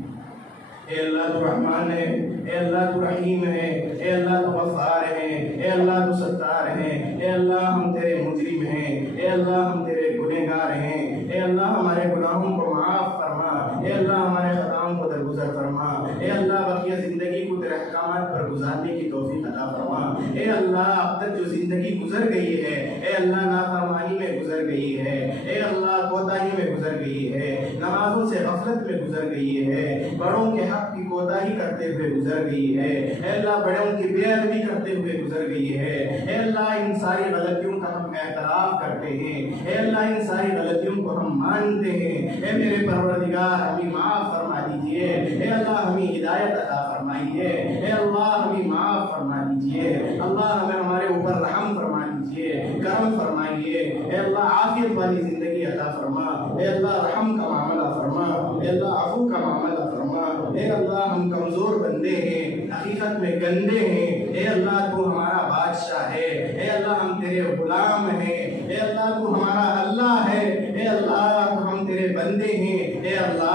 اے اللہ تو رحمان ہے اے اللہ تو رحیم ہے اے اللہ تو غفار ہے اے اللہ تو ستار ہے اے اللہ ہم تیرے مجرم ہیں اے اللہ ہم تیرے گنہگار ہیں اے اللہ ہمارے گناہوں کو معاف فرما اے اللہ ہمارے خطاؤں کو درگزر فرما اے اللہ بقیہ زندگی کو تیرے احکامات پر گزارنے کی توفیق عطا فرما اے اللہ اب تک جو زندگی گزر گئی ہے اے اللہ نافرمانی میں گزر گئی ہے اے اللہ کوتاہی میں گزر گئی ہے نمازوں سے غفلت میں گزر گئی ہے بڑوں کے حق کی کوتاہی کرتے ہوئے گزر گئی ہے اے اللہ بڑوں کی بے ادبی کرتے ہوئے گزر گئی ہے اے اللہ ان ساری غلطیوں کا ہم اعتراف کرتے ہیں اے اللہ ان ساری غلطیوں کو ہم مانتے ہیں اے میرے پروردگار ہمیں معاف فرما دیجئے اے اللہ ہمیں ہدایت عطا فرمائیے اے اللہ ہمیں معاف فرما دیجئے اللہ ہمیں ہمارے اوپر رحم فرما دیجئے کرم فرمائیے اے اللہ عافیت والی زندگی عطا فرما اے اللہ رحم کا معاملہ فرما اے اللہ عفو کا معاملہ فرما اے اللہ ہم کمزور بندے ہیں حقیقت میں گندے ہیں اے اللہ تو ہمارا بادشاہ ہے اے اللہ ہم تیرے غلام ہیں اے اللہ تو ہمارا اللہ ہے اے اللہ تو ہم تیرے بندے ہیں اے اللہ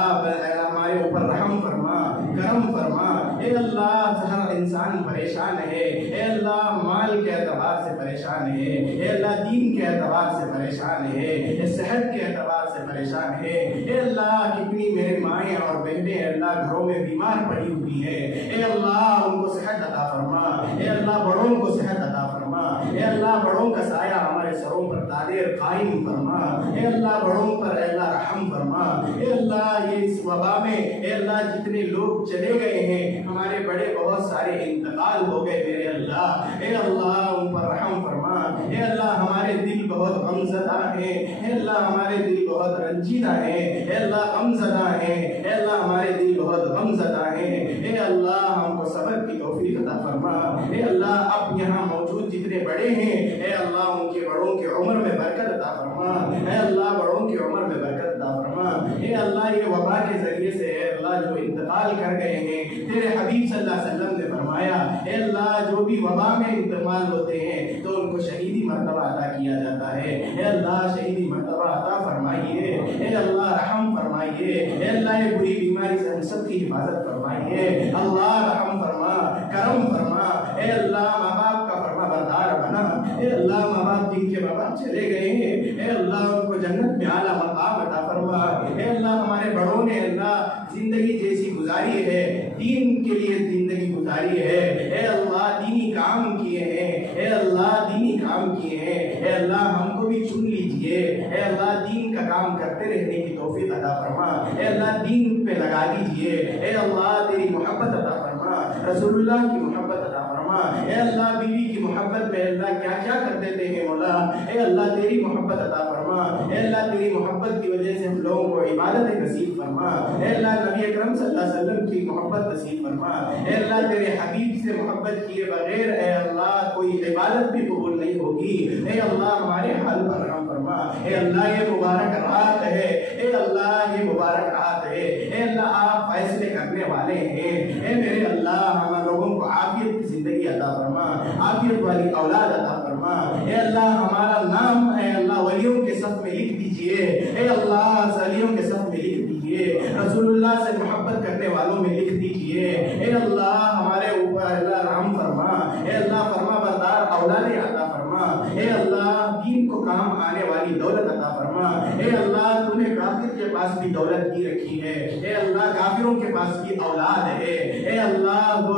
ہمارے اوپر رحم فرما کرم فرما اے اللہ ہر انسان پریشان ہے اے اللہ مال کے اعتبار سے پریشان ہے اے اللہ دین کے اعتبار سے پریشان ہے صحت کے اعتبار سے پریشان ہے اے اللہ کتنی میرے مائیں اور بہنیں اے اللہ گھروں میں بیمار پڑی ہوئی ہے اے اللہ ان کو صحت عطا فرما اے اللہ بڑوں کو صحت عطا فرما اے اللہ بڑوں کا سایہ ہمارے سروں پر دائر قائم فرما اے اللہ بڑوں پر اے اللہ رحم فرما اے اللہ یہ اس وبا میں اے اللہ جتنے لوگ چلے گئے ہیں ہمارے بڑے بہت سارے انتقال ہو گئے میرے اللہ اے اللہ ان پر رحم فرما اے اللہ ہمارے دل بہت غمزدہ ہیں اے اللہ ہمارے دل بہت رنجیدہ ہیں اے اللہ غمزدہ ہیں اے اللہ ہمارے دل بہت غمزدہ ہیں اے اللہ ہم کو صبر کی توفیق عطا فرما اے اللہ اب یہاں موجود جتنے بڑے ہیں اے اللہ ان کے بڑوں کی عمر میں برکت عطا فرما اے اللہ بڑوں کی عمر میں برکت عطا فرما اے اللہ یہ وبا کے ذریعے سے اے اللہ جو انتقال کر گئے ہیں تیرے حبیب صلی اللہ علیہ وسلم نے فرمایا اے اللہ جو بھی وبا میں انتقال ہوتے ہیں تو ان کو شہیدی مرتبہ عطا کیا جاتا ہے اے اللہ شہیدی مرتبہ عطا فرمائیے اے اللہ رحم فرمائیے اے اللہ یہ بری بیماری سے ہم سب کی حفاظت فرمائیے اللہ رحم فرما کرم فرما اے اللہ ماں باپ کا فرما بردار بنا اے اللہ ماں باپ جن کے ماں باپ چلے گئے ہیں اے اللہ ان کو جنت میں اعلیٰ مقام عطا فرما اے اللہ ہمارے بڑوں نے اللہ زندگی جیسی گزاری ہے دین کے لیے زندگی گزاری ہے اے اللہ دینی کام کیے ہیں اے اللہ دینی کام کیے ہیں اے اللہ ہم کو بھی چن لیجئے اے اللہ دین کا کام کرتے رہنے کی توفیق عطا فرما اے اللہ دین پہ لگا دیجئے اے اللہ تیری محبت عطا فرما رسول اللہ کی محبت عطا فرما اے اللہ بیوی کی محبت میں اللہ کیا کیا کر دیتے ہیں مولا اے اللہ تیری محبت عطا فرما اے اللہ تیری محبت کی وجہ سے ہم لوگوں کو عبادت نصیب فرما اے اللہ نبی اکرم صلی اللہ علیہ وسلم کی محبت نصیب فرما اے اللہ تیرے حبیب سے محبت کیے بغیر اے اللہ کوئی عبادت بھی قبول نہیں ہوگی اے اللہ ہمارے حال پر رحم فرما اے اللہ یہ مبارک رات ہے اے اللہ یہ مبارک رات ہے اے اللہ آپ فیصلے کرنے والے ہیں اے میرے اللہ ہم لوگوں کو عافیت کی زندگی عطا فرما عافیت والی اولاد عطا فرما اے اللہ ہمارا نام اے اللہ ولیوں کے صف میں لکھ دیجئے اے اللہ صلیوں کے صف میں لکھ دیجئے رسول اللہ سے محبت کرنے والوں میں لکھ دیجئے اے اللہ ہمارے اوپر اللہ رحم فرما اے اللہ فرما بردار اولاد عطا فرما اے اللہ دین کو کام آنے والی دولت عطا فرما، اے اللہ تو نے کافر کے پاس بھی دولت کی رکھی ہے، اے اللہ کافروں کے پاس بھی اولاد ہے، اے اللہ وہ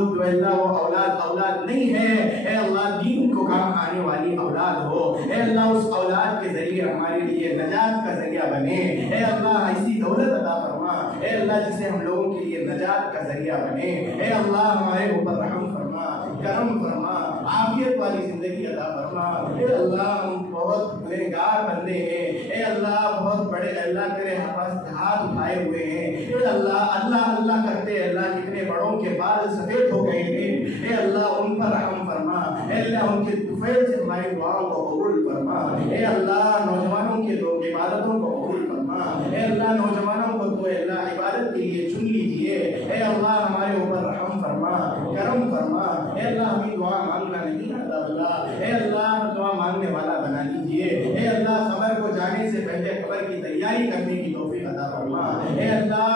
اولاد نہیں ہے، اے اللہ دین کو کام آنے والی اولاد ہو، اے اللہ اس اولاد کے ذریعے ہمارے لیے نجات کا ذریعہ بنے، اے اللہ ایسی دولت عطا فرما، اے اللہ جسے ہم لوگوں کے لیے نجات کا ذریعہ بنے، اے اللہ ہمارے اوپر رحم فرما، کرم فرما، عافیت والی زندگی عطا فرما، اے اللہ ہم بہت گنہگار بندے ہیں، اے اللہ بہت بڑے اللہ تیرے ہاتھ اٹھائے ہوئے ہیں، اے اللہ اللہ کرتے اللہ کتنے بڑوں کے بال سفید ہو گئے ہیں، اے اللہ ان پر رحم فرما، اے اللہ ان کے طفیل سے ہماری دعاؤں کو قبول فرما، اے اللہ نوجوانوں کے عبادتوں کو قبول فرما، اے اللہ نوجوانوں کو تو اللہ عبادت کے لیے چن لیجئے، اے اللہ ہمارے اوپر رحم فرما، کرم فرما، اے اللہ ہمیں دعا مانگنا نہیں آتا اللہ، اے اللہ دعا مانگنے والا بنا لیجئے، اے اللہ خبر کو جانے سے پہلے خبر کی تیاری کرنے کی توفیق عطا فرما، اے اللہ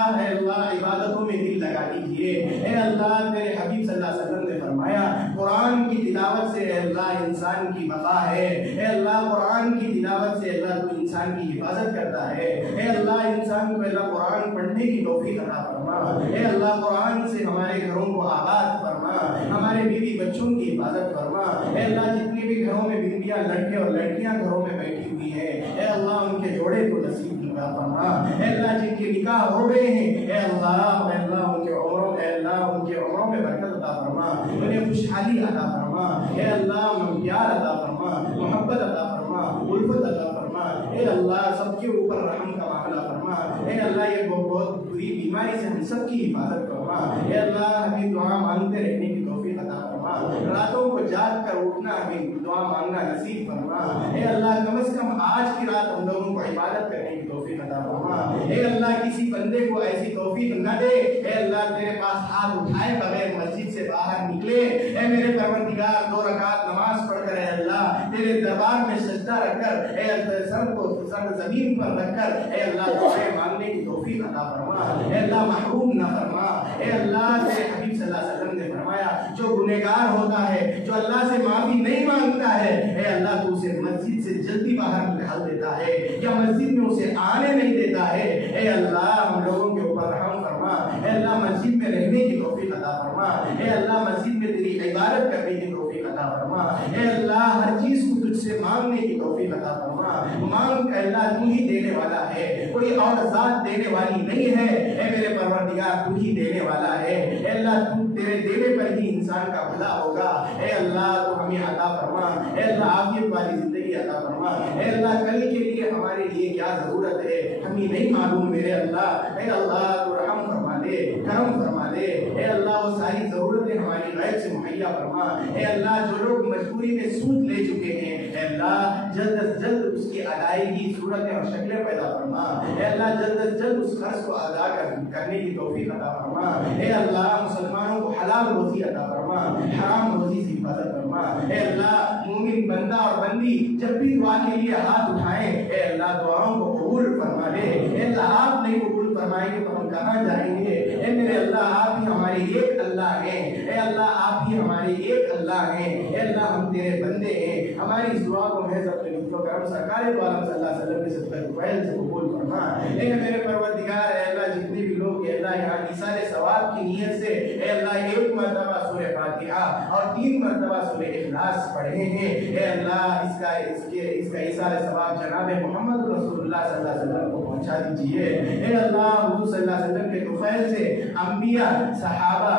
عبادتوں میں دل لگا لیجئے، اے اللہ تیرے حبیب صلی اللہ علیہ وسلم نے فرمایا قرآن کی تلاوت سے اے اللہ انسان کی بقا ہے، اے اللہ قرآن کی تلاوت سے اللہ تو انسان کی حفاظت کرتا ہے، اے اللہ انسان کو اللہ قرآن پڑھنے کی توفیق عطا فرما، اے اللہ قرآن سے ہمارے گھروں کو آباد فرما، ہمارے بیوی بچوں کی حفاظت فرما، اے اللہ جتنے بھی گھروں میں بیویاں لڑکے اور لڑکیاں گھروں میں بیٹھی ہوئی ہیں، اے اللہ ان کے جوڑے کو نصیب عطا فرما، اے اللہ جن کے نکاح ہو گئے ہیں اے اللہ ان کے عمروں میں برکت عطا فرما، انہیں خوشحالی عطا فرما، اے اللہ پیار عطا فرما، محبت عطا فرما، الفت عطا فرما، اے اللہ سب کے اوپر رحم کا معاملہ فرما، اے اللہ یہ بہت بری بیماری سے ہم سب کی حفاظت فرما، اے اللہ ہمیں دعا مانگتے رہنے کی توفیق عطا فرما، راتوں کو جاگ کر اٹھنا ہمیں دعا مانگنا نصیب فرما، اے اللہ کم از کم آج کی رات ہم لوگوں کو عبادت کرنے کی توفیق عطا فرما، اے اللہ کسی بندے کو ایسی توفیق نہ دے اے اللہ تیرے پاس ہاتھ اٹھائے بغیر مسجد سے باہر نکلے، اے میرے پروردگار 2 رکعت نماز پڑھ کر اے اللہ تیرے دربار میں سجدہ رکھ کر اے سر زمین پر رکھ کر اے اللہ دعائیں مانگنے کی توفیق عطا فرما، اے اللہ محروم نہ فرما، اے اللہ تیرے حبیب صلی اللہ علیہ وسلم نے فرمایا جو گنہگار ہوتا ہے جو اللہ سے معافی نہیں مانگتا ہے اے اللہ تو اسے مسجد سے جلدی باہر نکال دیتا ہے یا مسجد میں اسے آنے نہیں دیتا ہے، اے اللہ ہم لوگوں کے اوپر رحم فرما، اے اللہ مسجد میں رہنے کی توفیق عطا فرما، اے اللہ مسجد میں تیری عبادت کرنے کی توفیق عطا فرما، اے اللہ ہر چیز کو تجھ سے مانگنے کی توفیق عطا فرما، مانگ کہ اللہ تو ہی دینے والا ہے، کوئی اور ذات دینے والی نہیں ہے، اے میرے پروردگار تو ہی دینے والا ہے، اے اللہ تو تیرے دینے پر ہی انسان کا بھلا ہوگا، اے اللہ تو ہمیں عطا فرما، اے اللہ عافیت والی زندگی عطا فرما، اے اللہ کل کے لیے ہمارے لیے کیا ضرورت ہے ہمیں نہیں معلوم میرے اللہ، اے اللہ تو رحم فرما دے، کرم فرما دے، اے اللہ وہ ساری ضرورتیں ہماری غیب سے مہیا فرما، اے اللہ جو لوگ مجبوری میں سود لے چکے ہیں اے اللہ جلد از جلد اس کی ادائیگی صورتیں اور شکلیں پیدا فرما، اے اللہ جلد از جلد اس قرض کو ادا کرنے کی توفیق عطا فرما، اے اللہ مسلمانوں کو حلال روزی عطا فرما، حرام روزی سے حفاظت فرما، اے اللہ مومن بندہ اور بندی جب بھی دعا کے لیے ہاتھ اٹھائیں اے اللہ دعاؤں کو قبول فرما لے، اے اللہ آپ نہیں قبول فرمائیں گے تو ہم کہاں جائیں گے، اے میرے اللہ آپ ہی ہمارے ایک اللہ ہیں، اے اللہ آپ ہی ہمارے ایک اللہ ہیں، اے اللہ ہم تیرے بندے ہیں، ہماری اس دعا کو محض اپنے لطف و کرم سرکار دو عالم صلی اللہ علیہ وسلم کے صدقہ فضل سے قبول فرما، اے میرے پروردگار اے اللہ جتنے بھی لوگ اے اللہ یہاں ایثار ثواب کی نیت سے اے اللہ 1 مرتبہ سورہ فاتحہ اور 3 مرتبہ سورہ اخلاص پڑھے ہیں اے اللہ اس کا ایثار ثواب جناب محمد رسول اللہ صلی اللہ علیہ وسلم کو پہنچا دیجئے، اے اللہ حضور صلی اللہ علیہ وسلم کے طفیل سے انبیاء صحابہ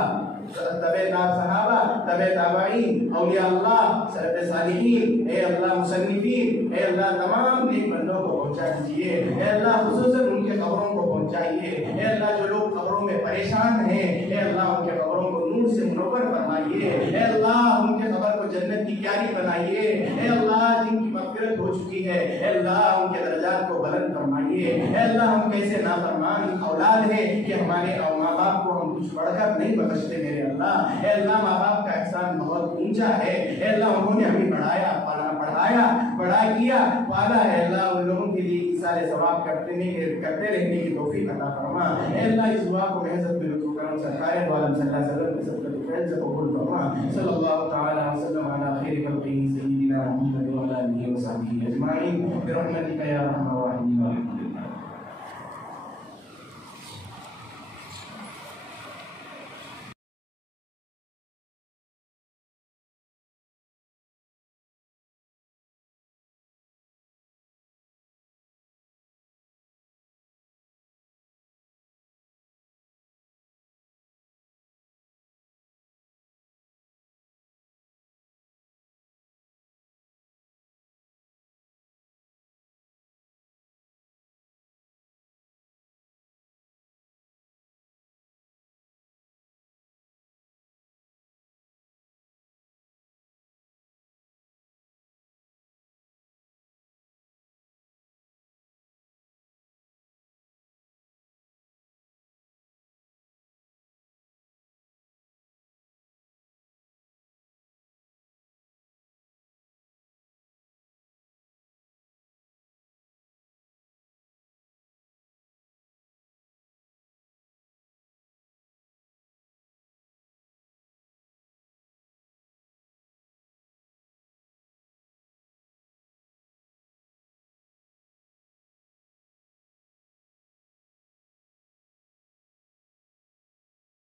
تبع تابعین اولیاء اللہ سلف صالحین اے اللہ مصنفین اے اللہ تمام نیک بندوں کو پہنچا دیجئے، اے اللہ خصوصاً ان کے قبروں کو پہنچائیے، اے اللہ جو لوگ قبروں میں پریشان ہیں اے اللہ ان کے قبروں کو نور سے منور فرمائیے، اے اللہ ان کے قبر کو جنت کی کیاری بنائیے، اے اللہ جن کی مغفرت ہو چکی ہے اے اللہ ان کے درجات کو بلند فرمائیے، اے اللہ ہم کیسے نافرمان اولاد ہیں کہ ہمارے ماں باپ کو ہم کچھ بڑھ کر نہیں بخشتے میرے اللہ، اے اللہ ماں باپ کا احسان بہت اونچا ہے، اے اللہ انہوں نے ہمیں پڑھایا بڑا کیا پالا، اے اللہ ان لوگوں کے لیے ایثار ثواب کرتے رہنے کی توفیق عطا فرما، اے اللہ اس دعا کو محض اپنے لطف و کرم اور سرکار دو عالم صلی اللہ علیہ وسلم کے صدقۃ فیض سے قبول فرما. صلی اللہ تعالی وسلم علی خیر خلقہ سیدنا محمد وعلی آلہ وصحبہ اجمعین برحمتک یا ارحم الراحمین.